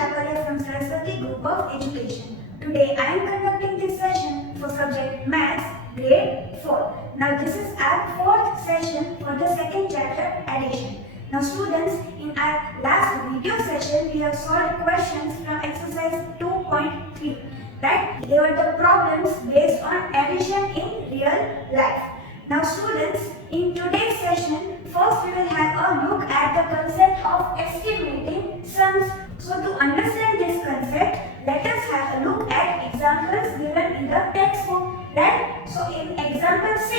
Chapariya from Saraswati Group of Education. Today I am conducting this session for subject Maths, Grade 4. Now this is our fourth session for the second chapter, Addition. Now students, in our last video session we have solved questions from exercise 2.3. Right? They were the problems based on addition in real life. Now students, in today's session, first we will have a look at the concept of estimating sums. So to understand this concept, let us have a look at examples given in the textbook. Right? So in example 6,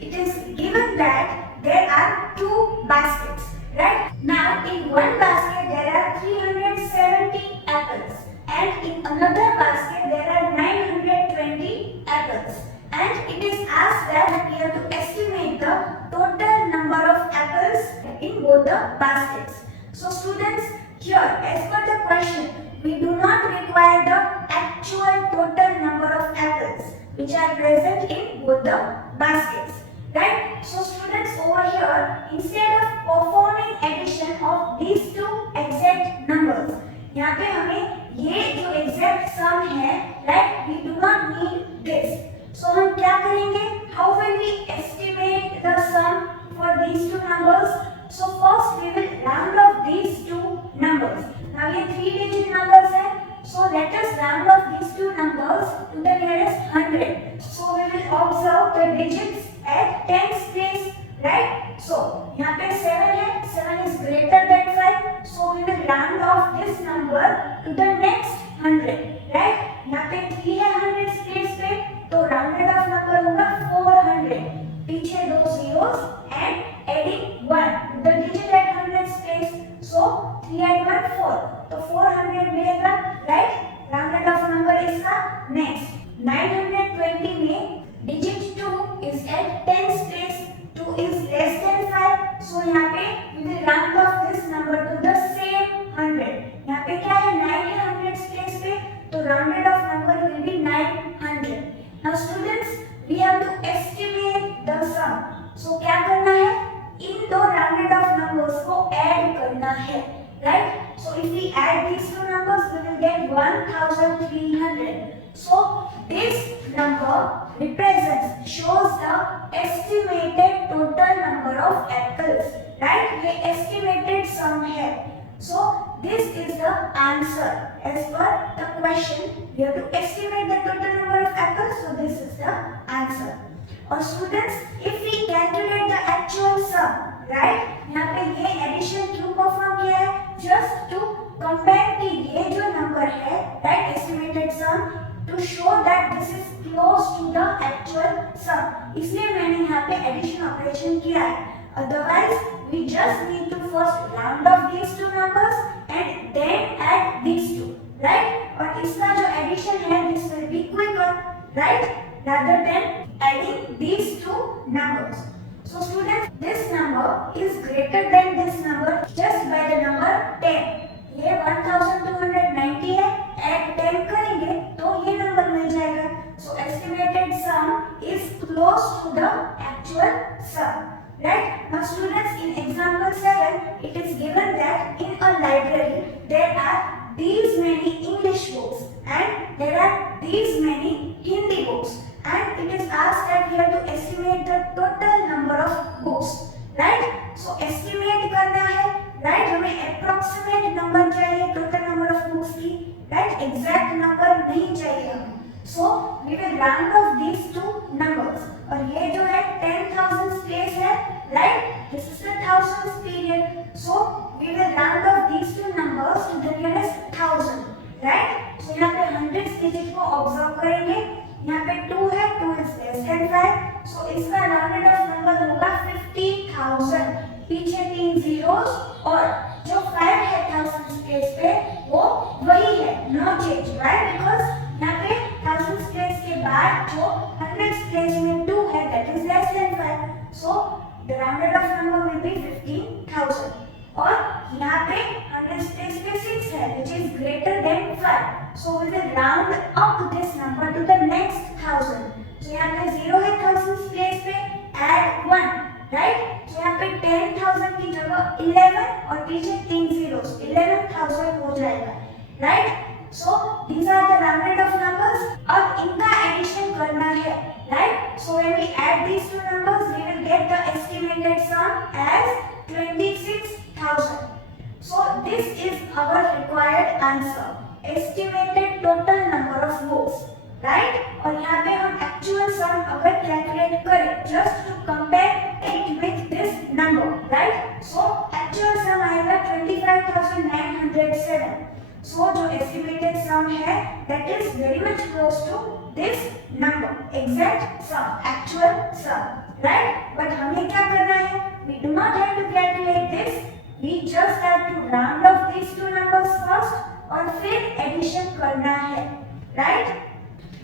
it is given that there are two baskets. Right? Now in one basket there are 370 apples, and in another basket there are 920 apples. And it is asked that we have to estimate the total number of apples in both the baskets. So students, here as per the question, we do not require the actual total number of apples which are present in both the baskets. Right? So students, over here, instead of performing addition of these two exact numbers, यहाँ पे हमें ये जो exact sum है, right? We do not need this. So हम क्या करेंगे? How will we estimate the sum for these two numbers? So first we will round off these two numbers. Now ये 3-digit numbers है. So let us round off these two numbers to the nearest 100. So we will observe the digits at tens place, right? So यहाँ पे 7 है. 7 is greater than 5. So we will round off this number to the next 100, right? यहाँ पे 3 है 100 place पे, तो rounded off number होगा 400. पीछे दो zeros and adding 1 to the digit at 100 place. So 3 and 1 4. तो 400 मिलेगा, right? Rounded off number इसका next 920 में digit 2 is at tens place. 2 is less than 5. So यहाँ पे we will round off this number to the same 100. यहाँ पे क्या है 9 है 100 place पे, तो rounded off number will be 900. Now students, we have to estimate the sum. So क्या करना है? इन दो rounded off numbers को add करना है, right? So if we add these two numbers, we will get 1300. So this number represents, shows the estimated total number of apples, right? ये estimated sum है. So this is the answer as per the question. We have to estimate the total number of apples. So this is the answer. और students, if we calculate the actual sum, right? यहाँ पे ये addition क्यों perform किया है? Just to compare कि ये जो number है, right? Estimated sum, to show that this is close to the actual sum. इसलिए मैंने यहाँ पे addition operation किया है. Otherwise, we just need to first round off these two numbers and then add these two, right? और इसका जो addition है, this will be quicker, right? Rather than adding these two numbers. So students, this number is greater than this number just by the number 10. ये 1290 है, add 10 करेंगे तो ये number मिल जाएगा. So estimated sum is close to the actual sum. Right? Now students, in example 7, it is given that in a library there are these many English books and there are these many Hindi books, and it is asked that we have to estimate the total number of books. Right? So estimate करना है, right? हमें approximate number चाहिए total number of books की, right? Exact number नहीं चाहिए हमें. So we will round off these two numbers. और ये जो है 10,000 place है, right? This is the thousands period. So we will round off these two numbers to the nearest 1000, right? So यहाँ पे 100 digit को observe करेंगे. यहाँ पे 2 है, 2 is less than 5. So इसका rounded off number होगा 50,000. पीछे 3 zeros और जो 5 है 1000 place पे वो वही है, no change. Why? Because यहाँ पे 1000 place के बाद जो 100 place में 2 है, that is less than 5. So the rounded off number will be 15,000. और यहाँ पे 100 place पे 6 है, which is greater than 5. So we will round up this number to the next 1000. So यहाँ पे 0 है 1000 place पे, add 1, right? So यहाँ पे 10,000 की जगह 11 और पीछे 3 zeros, 11,000 हो जाएगा. right? So these are the rounded off numbers. अब इनका एडिशन करना है, right? So when we add these two numbers, we will get the estimated sum as 26,000. So this is our required answer. Estimated total number of books, right? और यहाँ पे हम actual sum अगर calculate करें, just to compare it with this number, right? So actual sum आएगा 25,907. So जो estimated sum है, that is very much close to this number, exact sum, actual sum, right? But हमें क्या करना है? We do not have to calculate this. We just have to round off these two numbers first और फिर addition करना है, right?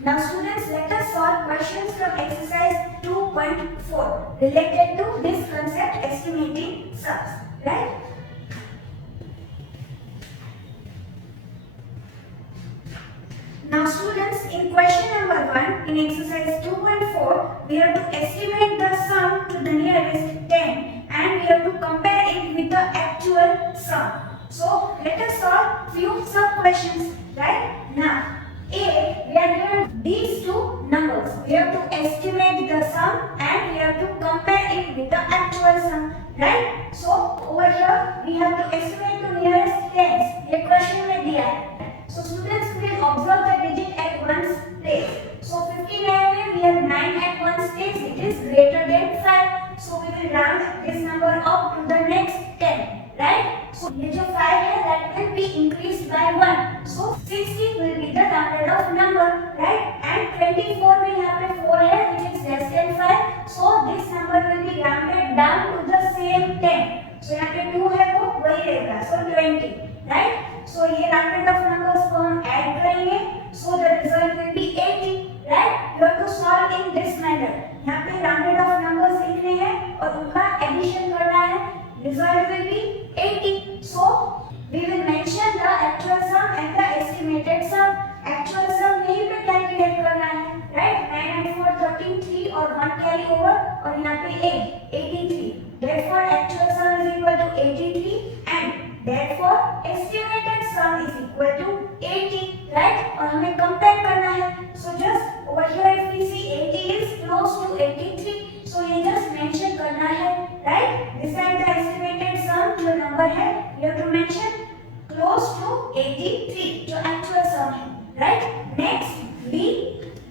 Now students, let us solve questions from exercise 2.4 related to this concept estimating sums, right? Now students, in question number 1 in exercise 2.4, we have to estimate the sum to the nearest 10 and we have to compare it with the actual sum. So let us solve few sub questions, right? Now A, we are given these two numbers. We have to estimate the sum and we have to compare it with the actual sum, right? So over here we have to estimate the nearest tens. ये question में दिया है. So students will observe the digit at one's place. So 59 में we have 9 at one's place. It is greater than 5. So we will round this number up to the next 10, right? So ये जो 5 है that will be increased by 1. So 60 will be the rounded off number, right? And 24 में यहाँ पे 4 है which is less than 5. So this number will be rounded down to the same 10. So यहाँ पे 2 है वो वही रहेगा. So 20, right? So ये rounded off numbers को हम add करेंगे. So the result will be 80, right? You have to solve in this manner. यहाँ पे rounded off numbers लिखने हैं और उनका addition करना है. Result will be 80. So we will mention the actual sum and the estimated sum. Actual sum यहीं पे calculate करना है, right? 9 and 4 13, 3 और 1 carry over और यहाँ पे 8 83. Therefore actual sum is equal to 83 and therefore estimated sum is equal to 80, right? और हमें compare करना है. So just over here if we see 80 is close to 83. So ये just mention करना है, right? Beside the estimated sum जो number है, you have to mention close to 83 जो actual sum है, right? Next B,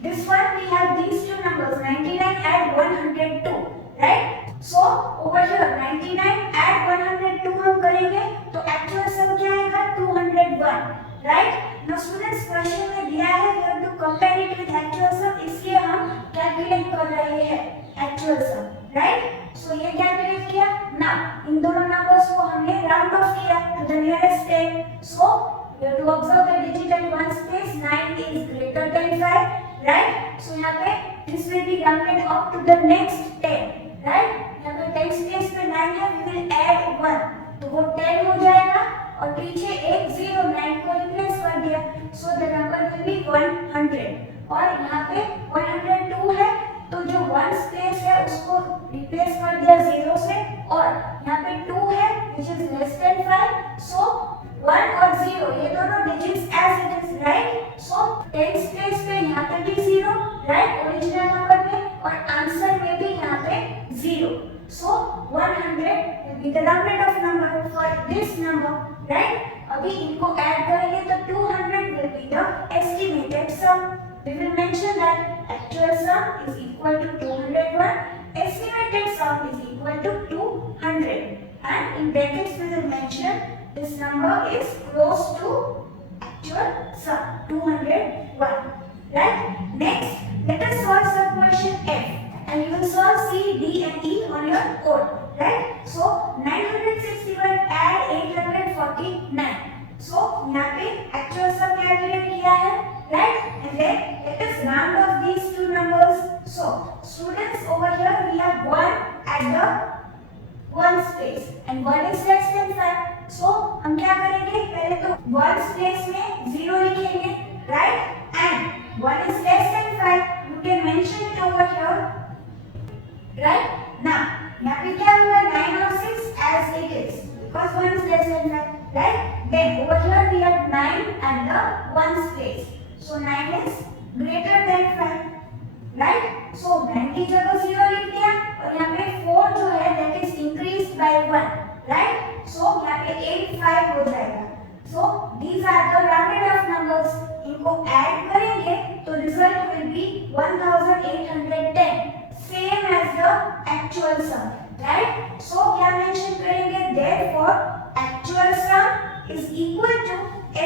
this one we have these two numbers 99 and 102, right? So over here 99 add 102 हम करेंगे तो actual sum क्या आएगा 201, right? Now students question में दिया है we have to compare it with actual sum, इसलिए हम calculate कर रहे हैं actual sum, right? So ये calculate किया. Now इन दोनों numbers को हमने round off किया to the nearest 10. So you have to observe the digit at one's place. 9 is greater than 5, right? So यहाँ पे this will be rounded up to the next 10, right? यहाँ पे 10 place पे 9 है, we will add 1 तो वो 10 हो जाएगा और पीछे एक 0 9 को replace कर दिया. So the number will be 100 और यहाँ पे 102 है तो जो 1's place है उसको replace कर दिया 0 से और यहाँ पे 2 है which is less than 5. So 1 और 0 ये दोनों digits as it is, right? So 10's place पे यहाँ पे भी 0, right? Original number में और answer में भी यहाँ पे 0. So 100 will be the rounded off number for this number, right? अभी इनको add करेंगे तो 200 will be the estimated sum. We will mention that actual sum is equal to 201, estimated sum is equal to 200, and in brackets we will mention this number is close to actual sum 201, right? Next, let us solve sub question F. And you will solve C, D and E on your own, right? So 961 add 849. So यहाँ पे actual sum calculate किया है, right? And then let us round off these two numbers. So students over here we have 1 at the 1's place and 1 is less than 5. So हम क्या करेंगे? पहले तो 1's place में 0 लिखेंगे, right? And 1 is less than 5. You can mention it over here. Right? Now, यहाँ पे क्या हुआ 9 और 6 as it is because 1 is less than 5, right? Then over here we have 9 and So 9 is greater than 5. Right? So 9 की जगह 0 लिख दिया और यहाँ पे 4 जो है that is increased by 1. Right? So यहाँ पे 85 हो जाएगा. So these are the rounded off numbers. इनको add करेंगे तो result will be 1810, same as the actual sum. Right? So क्या mention करेंगे? Therefore actual sum is equal to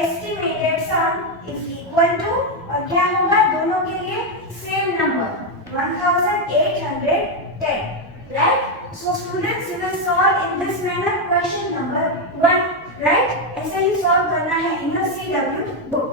estimated sum is equal to और क्या होगा दोनों के लिए same number 1810. Right? So students you will solve in this manner question number 1. Right? ऐसे ही solve करना है in your CW book.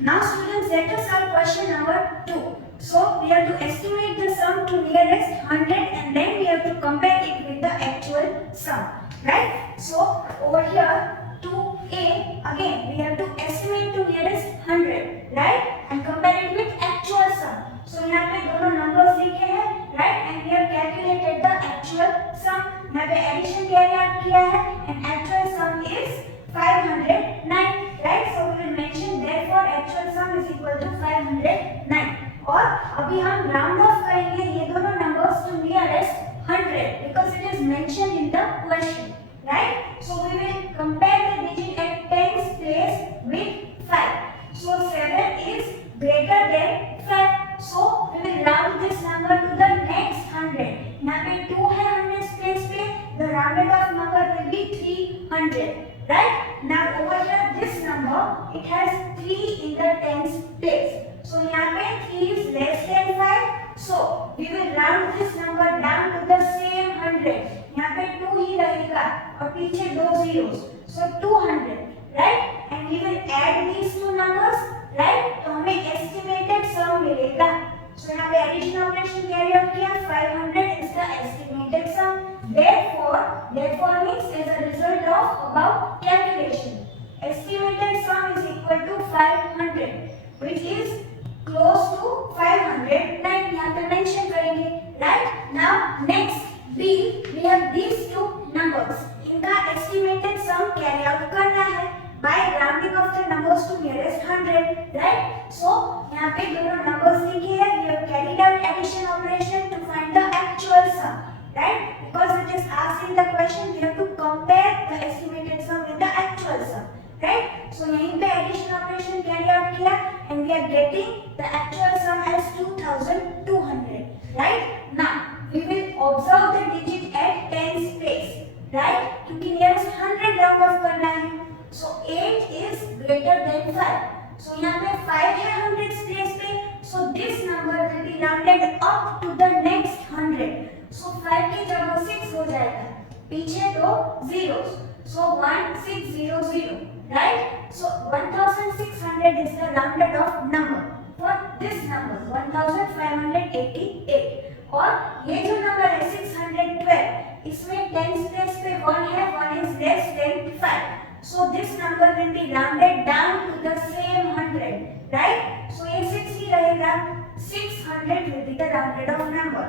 Now students let us solve question number 2. So we have to estimate the sum to nearest 100 and then we have to compare it with the actual sum. Right? So over here 2a again we have to estimate to nearest 100. Right? And compare it with actual sum. So यहाँ पे दोनों numbers लिखे हैं. Right? And we have calculated the actual sum. यहाँ पे addition carry out किया है and actual sum is 509. Right? So we will mention therefore actual sum is equal to 509. और अभी हम round off करेंगे ये दोनों numbers to nearest 100 because it is mentioned in the question. Right? So we will compare the digit at tens place with 5. So 7 is greater than 5. So we will round this number to the next 100. यहाँ पे 2 है 100 place पे, the rounded off number will be 300. Right? Now over here this number it has 3 in the tens place. So यहाँ पे 3 is less than 5. So we will round this number down to the same 100. यहाँ पे 2 ही रहेगा और पीछे 2 zeros. So 200. Right? And we will add these two numbers. Right? तो हमें estimated sum मिलेगा. So यहाँ पे addition operation carry out किया 500 is the estimated sum. Therefore means as a result of above calculation. Estimated sum is equal to 500 which is close to 509. यहाँ पे mention करेंगे. Right? Now next B we have these two numbers. इनका estimated sum carry out करना है by rounding off the numbers to nearest 100. Right? So यहाँ पे दोनों numbers लिखे हैं. We have carried out addition operation to find the actual sum. Right? Because it is asked in the question we have to compare the estimated sum with the actual sum. Right? So यहीं पे addition operation carry out किया and we are getting the actual sum as 2200. Right? Now we will observe the digit at tens place. Right? क्योंकि nearest 100 round off करना है. So 8 is greater than 5. So यहाँ पे 5 है 100 place पे. So this number will be rounded up to the next 100. So 5 की जगह 6 हो जाएगा. पीछे 2 zeros. So 1600. Right? So 1600 is the rounded off number for this number 1588. और ये जो number है 612 इसमें tens place पे 1 है 1 is less than 5. So this number will be rounded down to the same 100. Right? So ये 6 ही रहेगा. 600 will be the rounded off number.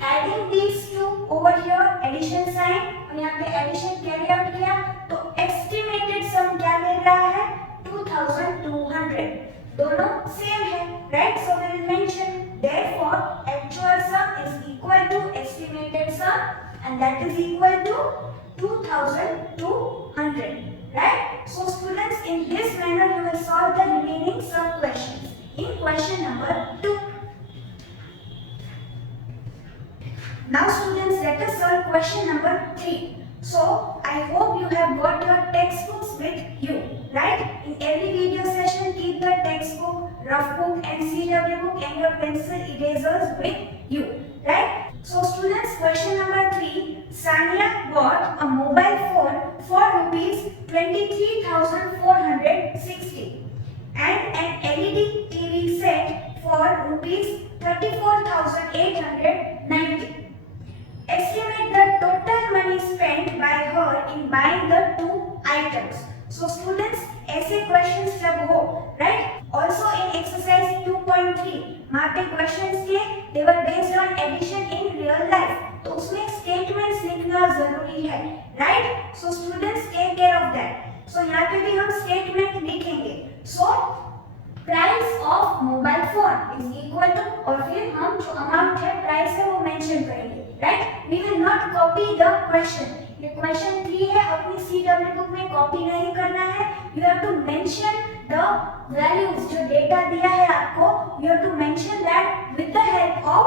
Adding these two over here addition sign और यहाँ पे addition carry out किया तो estimated sum क्या मिल रहा है 2200. दोनों same है. Right? So we will mention therefore actual sum is equal to estimated sum and that is equal to 2200. Right? So students in this manner you will solve the remaining sum questions in question number 2. Now students let us solve question number 3. So I hope you have got your textbooks with you. Right? In every video session keep the textbook, rough book and CW book and your pencil erasers with you. Right? So students question number 3. Sania bought a mobile phone for rupees 23,460 and an LED TV set for rupees 34,890. Estimate the total money spent by her in buying the two items. So students ऐसे questions जब हो, right? Also in exercise 2.3 वहाँ पे questions थे, they were based on addition in real life. तो उसमें statements लिखना जरूरी है, right? So students take care of that. So सो यहाँ पे भी हम स्टेटमेंट लिखेंगे. So price of mobile phone is equal to, और फिर हम जो अमाउंट है प्राइस है वो मेंशन करेंगे. Right, we will not copy the question. ये क्वेश्चन 3 है, अपनी CW बुक में कॉपी नहीं करना है. You have to mention the values, जो डेटा दिया है आपको, you have to mention that with the help of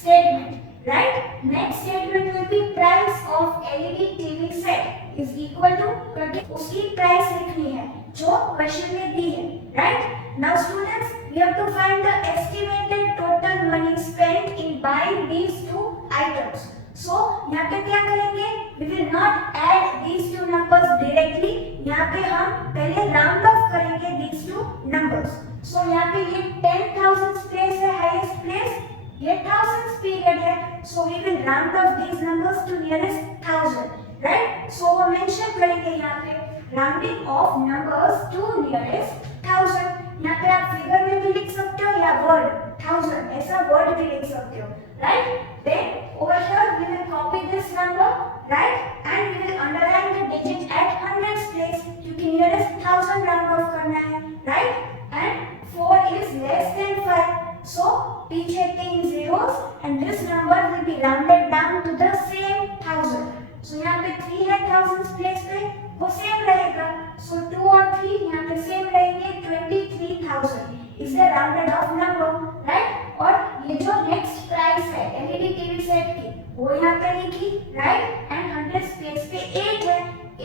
statement. Right, next statement will be price of LED TV set is equal to, करके उसकी price लिखनी है जो question में दी है. Right, now students, we have to find the estimated total money spent in buying these two items. So यहाँ पे क्या करेंगे, we will not add these two numbers directly. यहाँ पे हम पहले round off करेंगे these two numbers. So यहाँ पे ये 10,000 place है, highest place, ये thousands period है. So we will round off these numbers to nearest 1000. Right? So वो mention करेंगे यहाँ पे rounding off numbers to nearest 1000. यहाँ पे आप फिगर में भी लिख सकते हो या वर्ड 1000 ऐसा वर्ड भी लिख सकते हो. Right, then over here we will copy this number. Right, and we will underline the digit at hundreds place, क्योंकि नियरेस्ट 1000 राउंड ऑफ करना है. Right, and 4 is less than 5, so पीछे 3 zeros and this number will be rounded down to the same 1000. So यहाँ पे 3 है thousands place पे, वो same रहेगा. सो 2 और 3 यहाँ पे सेम रहेंगे. 23,000 is the rounded off number. Right, और ये जो नेक्स्ट प्राइस है LED TV सेट की, वो यहाँ पे लिखी. राइट, एंड 100 प्लेस पे 8 है.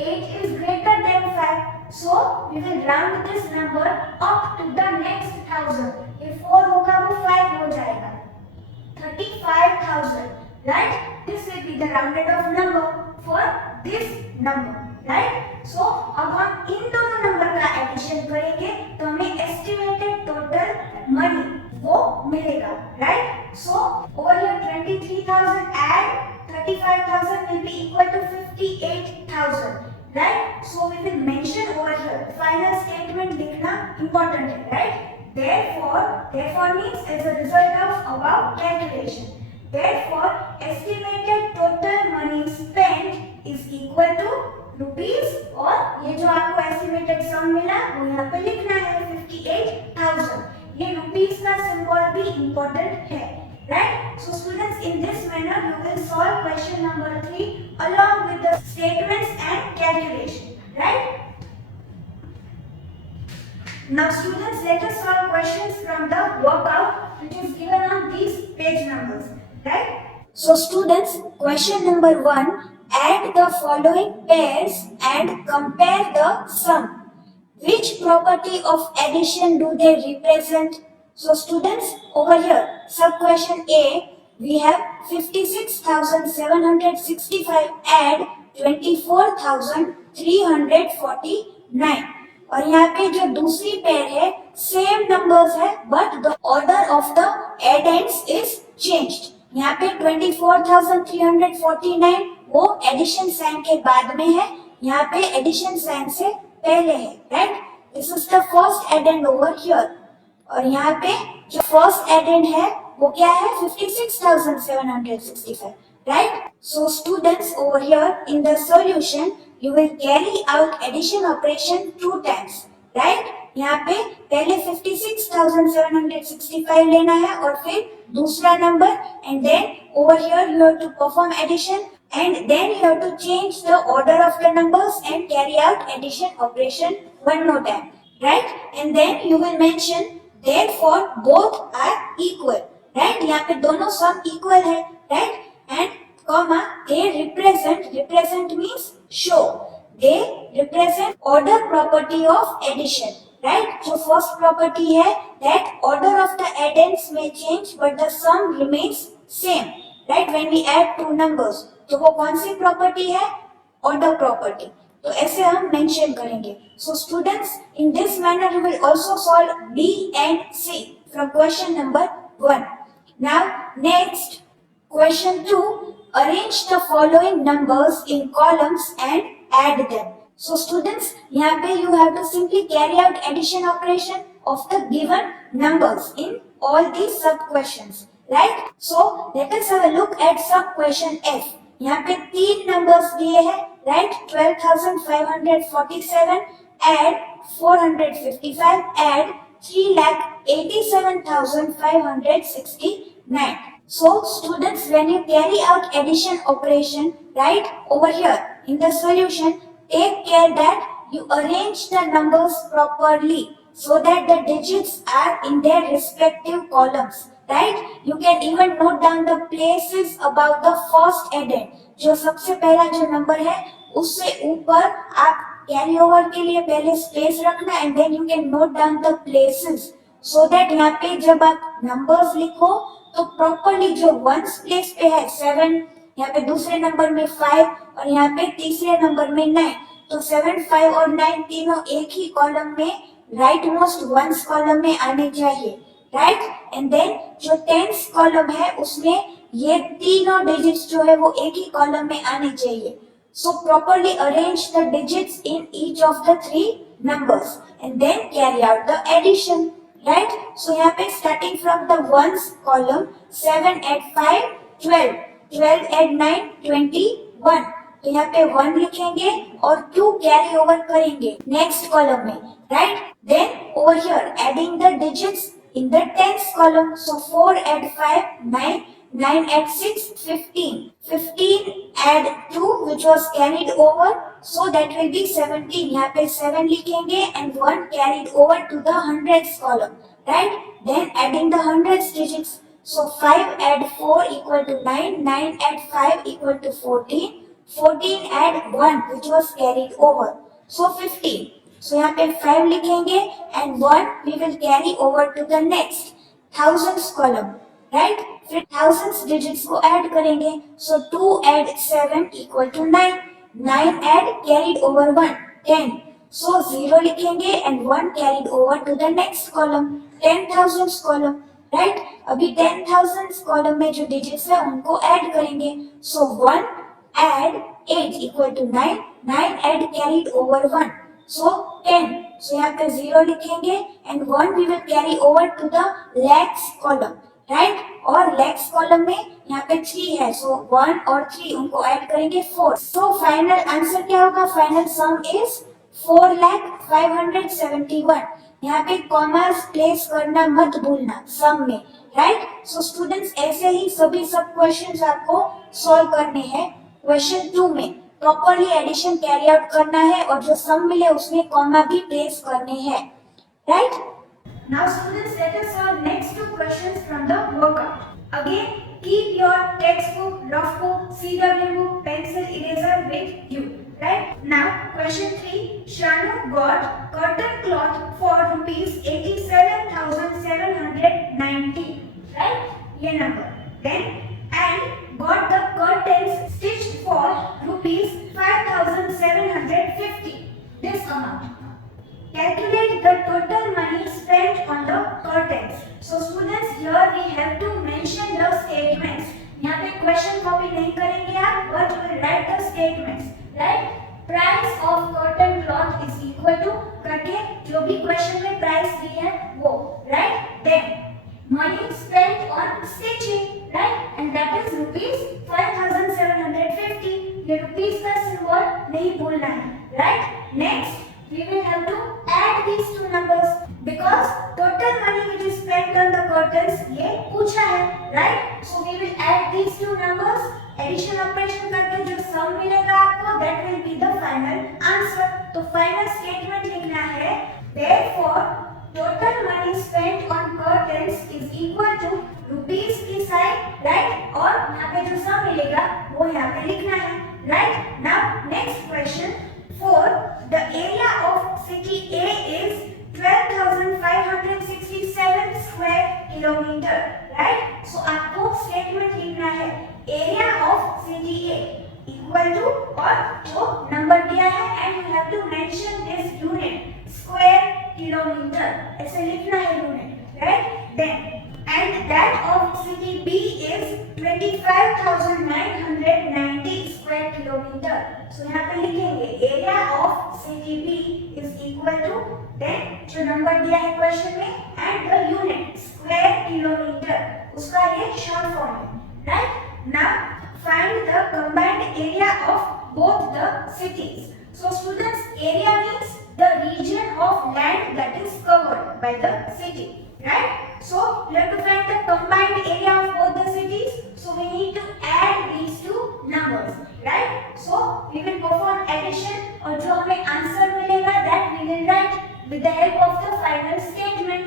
8 is greater than 5, so we will round this number up to the next 1000. ये 4 होगा वो 5 हो जाएगा. 35,000. Right, this will be the rounded off number for this number. Right, so अब हम इन दोनों नंबर का एडिशन करेंगे तो हमें एस्टिमेटेड टोटल मनी वो मिलेगा. Right, so over here 23,000 add 35,000 will be equal to 58,000. Right, so we will mention over here final statement लिखना important है. Right, therefore means as a result of above calculation. Therefore, estimated total money spent is equal to rupees, और ये जो आपको estimated sum मिला वो यहाँ पे लिखना है 58,000. ये rupees का symbol भी important है. Right? So students, in this manner you will solve question number 3 along with the statements and calculation. Right? Now students, let us solve questions from the workout which is given on these page numbers. Right? So students, question number 1, add the following pairs and compare the sum. Which property of addition do they represent? So students, over here, sub question A, we have 56,765 add 24,349. और यहाँ पे जो दूसरी pair है same numbers है but the order of the addends is changed. यहाँ पे 24,349 वो एडिशन साइन के बाद में है, यहाँ पे एडिशन साइन से पहले है. Right, this is the first addend over here. और यहाँ पे जो फर्स्ट एडेंड है वो क्या है 56,765. Right, so students over here in the solution you will carry out addition operation 2 times. Right, यहाँ पे पहले 56,765 लेना है और फिर दूसरा number, and then over here you have to perform addition and then you have to change the order of the numbers and carry out addition operation one more time. Right, and then you will mention therefore both are equal. Right, यहाँ पे दोनों sum equal है. Right, and comma they represent means show, they represent order property of addition. Right, so first property है that order of the addends may change but the sum remains same. Right, when we add two numbers, तो वो कौन सी property है, order property. तो ऐसे हम mention करेंगे. So students, in this manner you will also solve B and C from question number 1. Now next question 2, arrange the following numbers in columns and add them. So students, यहाँ पे you have to simply carry out addition operation of the given numbers in all these sub questions. Right? So let us have a look at sub question F. यहाँ पे तीन numbers दिए हैं, right? 12,547 add 455 add 3,87,569. So students, when you carry out addition operation, right, over here in the solution, take care that you arrange the numbers properly so that the digits are in their respective columns, right? You can even note down the places above the first addend. जो सबसे पहला जो number है उससे ऊपर आप carry over के लिए पहले स्पेस रखना and then you can note down the places so that यहाँ पे जब आप नंबर्स लिखो तो प्रॉपरली जो वंस प्लेस पे है 7, यहाँ पे दूसरे नंबर में 5 और यहाँ पे तीसरे नंबर में 9, तो 7, 5 और 9 तीनों एक ही कॉलम में राइट मोस्ट वंस कॉलम में आने चाहिए, राइट? एंड देन जो टेंस कॉलम है उसमें ये तीनों डिजिट्स जो है वो एक ही कॉलम में आने चाहिए. So properly arrange the digits in each of the three numbers and then carry out the addition, right? So यहाँ पे starting from the ones column, 7 add 5 12, 12 add 9 21. तो यहाँ पे 1 लिखेंगे और 2 कैरी ओवर करेंगे नेक्स्ट कॉलम में, right? Then over here adding the digits in the tens column. So 4 add 5 9, 9 add 6 15, 15 add 2 which was carried over, so that will be 17. यहाँ पे 7 लिखेंगे and 1 carried over to the hundreds column, right? Then adding the hundreds digits. So 5 add 4 equal to 9, 9 add 5 equal to 14, 14 add 1 which was carried over, so 15. So यहाँ पे 5 लिखेंगे and 1 we will carry over to the next thousands column, right? फिर thousands digits को add करेंगे. So 2 add 7 equal to 9, 9 add carried over 1 10. So 0 लिखेंगे and 1 carried over to the next column 10,000s column, right? अभी 10,000s column में जो digits है उनको add करेंगे. So 1 add 8 equal to 9, 9 add carried over 1. So 10. So यहाँ पे 0 लिखेंगे and 1 we will carry over to the lakhs column, right? और lakhs column में यहाँ पे 3 है, so 1 और 3 उनको ऐड करेंगे 4. So final आंसर क्या होगा? Final sum is 4,571. यहाँ पे कॉमास प्लेस करना मत भूलना सम में, राइट? सो स्टूडेंट्स ऐसे ही सभी सब क्वेश्चंस आपको सॉल्व करने हैं. क्वेश्चन 2 में प्रॉपरली एडिशन कैरी आउट करना है और जो सम मिले उसमें कॉमा भी प्लेस करने हैं, right? Now students, let us solve next two questions from the workout. Again, keep your textbook, notebook, CW book, pencil, eraser with you, right? Now question 3, Shanu got cotton cloth for rupees 87,790, right? ये number. Then and got the curtains stitched for rupees 5,750. This amount. Calculate the total money spent on the curtains. So students, here we have to mention the statements. यहाँ पे question copy नहीं करेंगे आप, but you will write the statements, right? Price of curtain cloth is equal to करके जो भी question में price दी है वो, right? Then money spent on stitching, right? And that is rupees 5,750. ये rupees का symbol नहीं भूलना है, right? Next, we will have to add these two numbers because total money which is spent on the curtains ये पूछा है, right? So we will add these two numbers. Addition operation करके जो sum मिलेगा आपको, that will be the final answer. तो final statement लिखना है, therefore total money spent on curtains is equal to rupees की side, right? और यहाँ पे जो sum मिलेगा वो यहाँ पे लिखना है, right? Now next question 4, the area of city A is 12,567 square kilometer, right? So आपको statement लिखना है area of city A equal to और जो number दिया है and you have to mention this unit square kilometer ऐसे लिखना है unit, right? Then and that of city B is 25,990 square kilometer. So यहाँ पे लिखेंगे area of city B is equal to then जो नंबर दिया है क्वेश्चन में and the unit square kilometer उसका ये शॉर्ट फॉर्म है, right? Now find the combined area of both the cities. So students, area means the region of land that is covered by the city, right? So we have to find the combined area of both the cities. So we need to add these two numbers, right? So we will perform addition और जो हमें answer मिलेगा that we will write with the help of the final statement.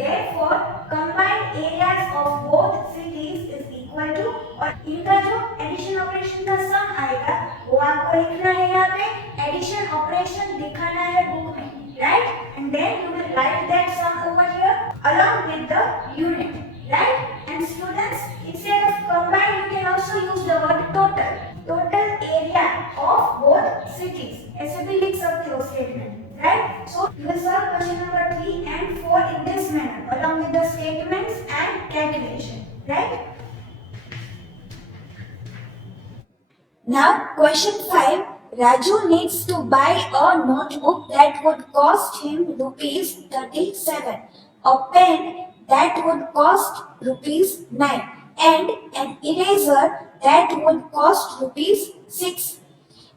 Therefore, combined areas of both cities is equal to और इनका जो addition operation का सम आएगा वो आपको लिखना है यहाँ पे एडिशन ऑपरेशन दिखाना है बुक में, right? And then you will write that sum over here along with the unit, right? And students, instead of combined you can also use the word total. Total area of both cities. ऐसे भी लिख सकते हो statement, right? So you will solve question number 3 and 4 in this manner along with the statements and calculation, right? Now question 5. Raju needs to buy a notebook that would cost him rupees 37, a pen that would cost rupees 9, and an eraser that would cost rupees 6.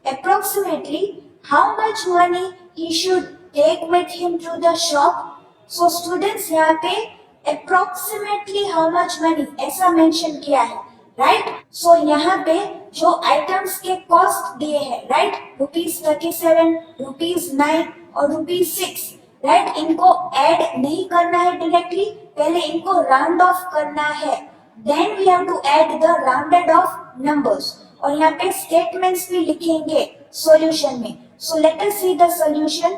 Approximately how much money he should take with him to the shop? So students, यहाँ पे approximately how much money ऐसा mention किया है, right? So यहाँ पे जो items के cost दिए हैं, राइट, रुपीज 37, रुपीज 9 और रुपीज 6, राइट, इनको ऐड नहीं करना है डायरेक्टली, पहले इनको राउंड ऑफ करना है, then we have to add the rounded off numbers और यहाँ पे स्टेटमेंट्स भी लिखेंगे सॉल्यूशन में. So let us see the solution.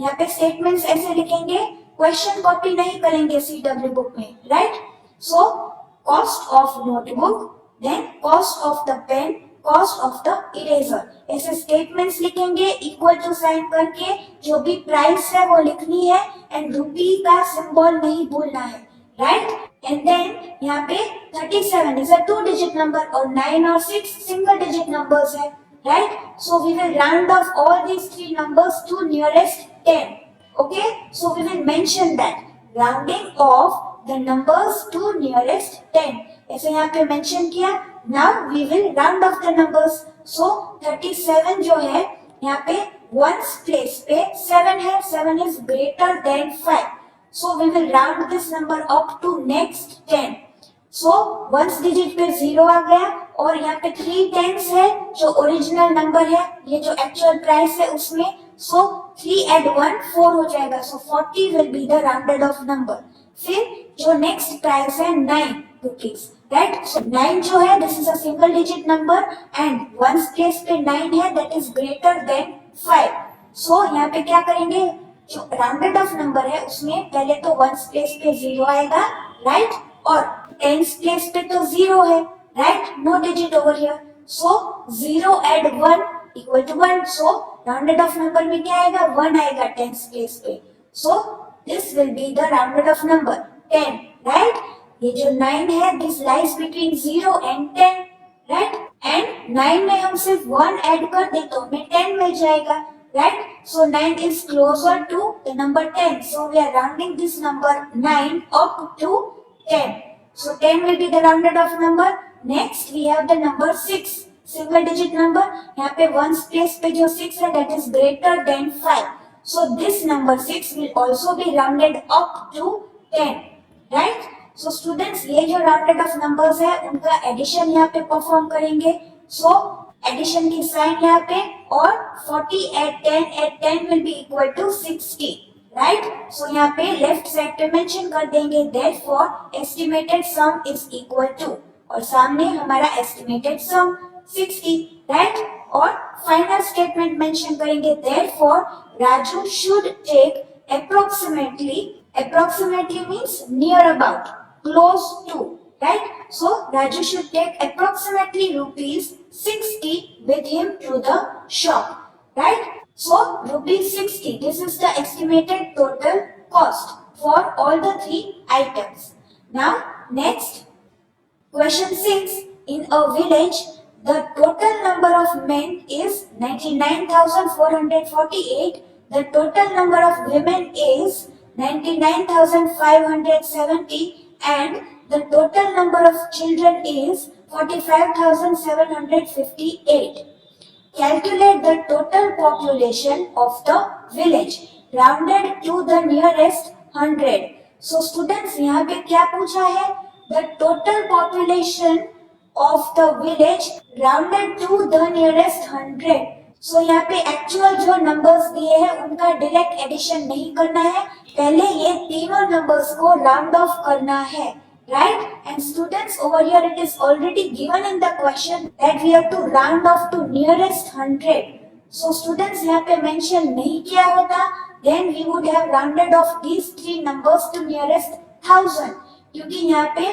यहाँ पे स्टेटमेंट्स ऐसे लिखेंगे, क्वेश्चन कॉपी नहीं करेंगे सीडब्ल्यू बुक में, right? So cost of notebook, then cost of the pen, cost of the eraser. ऐसे स्टेटमेंट्स लिखेंगे इक्वल टू साइन करके, जो भी प्राइस है वो लिखनी है एंड रुपी का सिंबल नहीं भूलना है, राइट? एंड देन यहाँ पे 37 इज अ 2 डिजिट नंबर और 9 और 6 सिंगल डिजिट नंबर्स है, right? So we will round off all these 3 numbers to nearest 10. Okay, so we will mention that rounding off the numbers to nearest 10. ऐसे यहाँ पे mention किया. Now we will round off the numbers. So 37 जो है यहाँ पे ones place पे 7 है, 7 is greater than 5. So we will round this number up to next 10. So ones digit पे 0 आ गया और यहाँ पे 3 टेंस है जो ओरिजिनल नंबर है, ये जो एक्चुअल प्राइस है उसमें. सो 3 एड 1 4 हो जाएगा. सो 40 will be the rounded off number. फिर जो नेक्स्ट प्राइस है 9 रुपीज, राइट? सो 9 जो है this is a single digit number and ones place पे 9 है दैट इज ग्रेटर देन 5. सो यहाँ पे क्या करेंगे, जो राउंडेड ऑफ नंबर है उसमें पहले तो वंस प्लेस पे 0 आएगा, राइट? और टेंस प्लेस पे तो 0 है, राइट? No digit over here. So 0 add 1 equal to 1. So rounded off number में क्या आएगा, 1 आएगा टेंस प्लेस पे. So this will be the rounded off number 10, right? ये जो 9 है this lies between 0 and 10, right? And 9 में हम सिर्फ 1 ऐड कर दे तो हमें 10 मिल जाएगा, right? So 9 is closer to the number 10. So we are rounding this number 9 up to 10. So 10 will be the rounded off number. Next we have the number 6, single digit number. यहाँ पे ones place पे जो 6 है that is greater than 5. So this number 6 will also be rounded up to 10, right? So students, ये जो rounded off numbers है उनका addition यहाँ पे perform करेंगे. So addition की sign यहाँ पे और 40 at 10 will be equal to 60, right? So यहाँ पे left side पे mention कर देंगे therefore estimated sum is equal to और सामने हमारा estimated sum 60, right? और final statement mention करेंगे therefore Raju should take approximately means near about, close to, right? So Raju should take approximately rupees 60 with him to the shop, right? So rupees 60, this is the estimated total cost for all the 3 items. Now next, question 6. In a village, the total number of men is 99,448. The total number of women is 99,570 and the total number of children is 45,758. Calculate the total population of the village rounded to the nearest 100. So students यहाँ पे क्या पूछा है? The total population of the village rounded to the nearest 100. So यहाँ पे actual जो numbers दिए हैं उनका डायरेक्ट एडिशन नहीं करना है, पहले ये तीनों नंबर्स को राउंड ऑफ करना है, right? And students, over here it is already given in the question that we have to round off to nearest 100. So students यहाँ पे mention नहीं किया होता, then we would have rounded off these three numbers to nearest 1000, क्योंकि यहाँ पे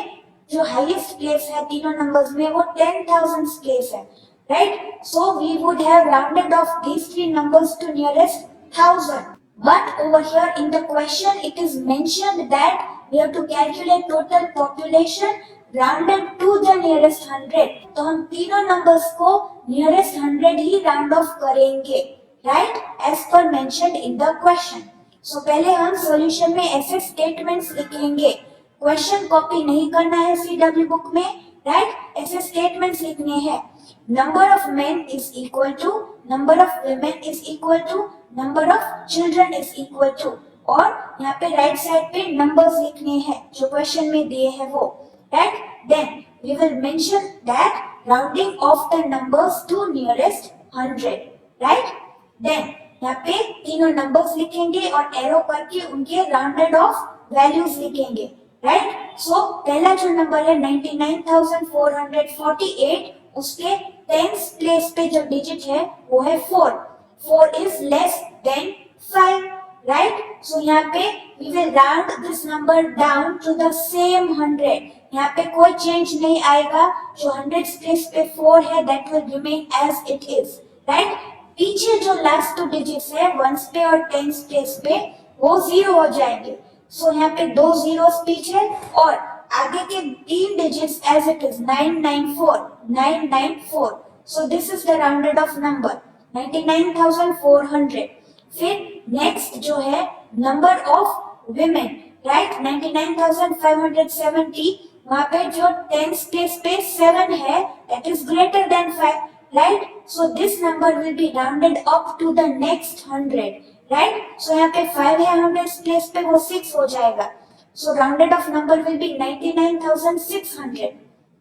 जो highest place है तीनों नंबर्स में वो 10,000 प्लेस है, right? So we would have rounded off these three numbers to nearest 1000. But over here in the question it is mentioned that we have to calculate total population rounded to the nearest 100. तो हम तीनों numbers को nearest 100 ही round off करेंगे, right? As per mentioned in the question. So पहले हम solution में ऐसे statements लिखेंगे. Question copy नहीं करना है CW book में, right? ऐसे statements लिखने हैं. Number of men is equal to number of women is equal to number of children is equal to, और यहाँ पे राइट साइड पे नंबर्स लिखने हैं जो क्वेश्चन में दिए हैं वो, right? Then we will mention that rounding off the numbers to nearest 100, right? देन यहाँ पे तीनों नंबर्स लिखेंगे और एरो करके उनके राउंडेड ऑफ वैल्यूज लिखेंगे, राइट? सो पहला जो नंबर है 99,448, उसके टेंथ प्लेस पे जो डिजिट है वो है 4. 4 is less than 5, right? So यहाँ पे we will round this number down to the same 100. यहाँ पे कोई चेंज नहीं आएगा, जो 100 प्लेस पे 4 है that will remain as it is, right? पीछे जो लास्ट 2 डिजिट्स है 1s पे और 10s प्लेस पे वो 0 हो जाएंगे. So यहाँ पे 2 zeros पीछे और आगे के 3 digits as it is 994. So this is the rounded off number 99,400. फिर next जो है number of women, right? 99,570. वहाँ पे जो 10th place पे 7 है that is greater than 5, right? So this number will be rounded up to the next 100, right? So यहाँ पे 5 है 100 place पे वो 6 हो जाएगा. So rounded off number will be 99,600.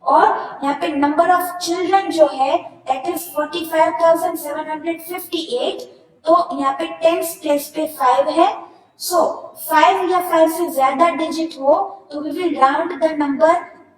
और यहाँ पे number of children जो है that is 45,758. तो यहाँ पे 10th place पे 5 है. So 5 या 5 से ज्यादा digit हो तो we will round the number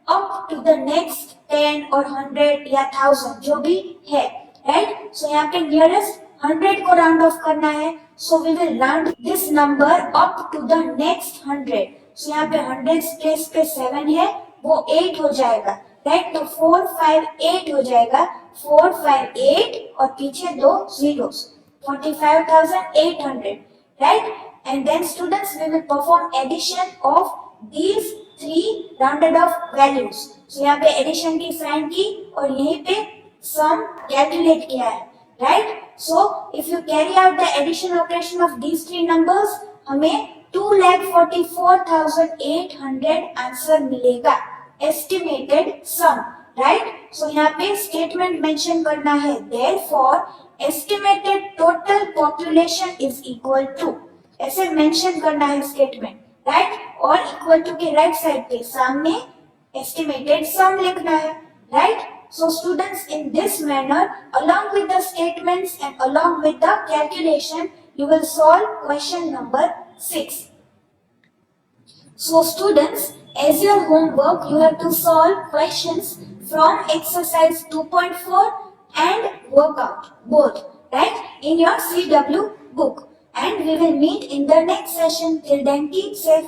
up to the next 10 or 100 या 1000 जो भी है, right? So यहाँ पे nearest 100 को round off करना है. So we will round this number up to the next 100. So यहाँ पे 100 प्लेस पे 7 है वो 8 हो जाएगा, राइट? तो 458 हो जाएगा, 458 और पीछे 2 zeros, 45,800, right? And then students we will perform addition of these 3 rounded off values. So यहाँ पे addition की साइन की और यहीं पे sum calculate किया है, right? So if you carry out the addition operation of these 3 numbers, हमें 2,44,800 आंसर मिलेगा, estimated sum, right? So यहाँ पे statement mention करना है, therefore estimated total population is equal to, ऐसे mention करना है statement, right? और equal to के right side पे सामने estimated sum लिखना है, right? So students, in this manner, along with the statements and along with the calculation, you will solve question number 6. So students, as your homework, you have to solve questions from exercise 2.4 and workout both, right? In your CW book. And we will meet in the next session. Till then, keep safe.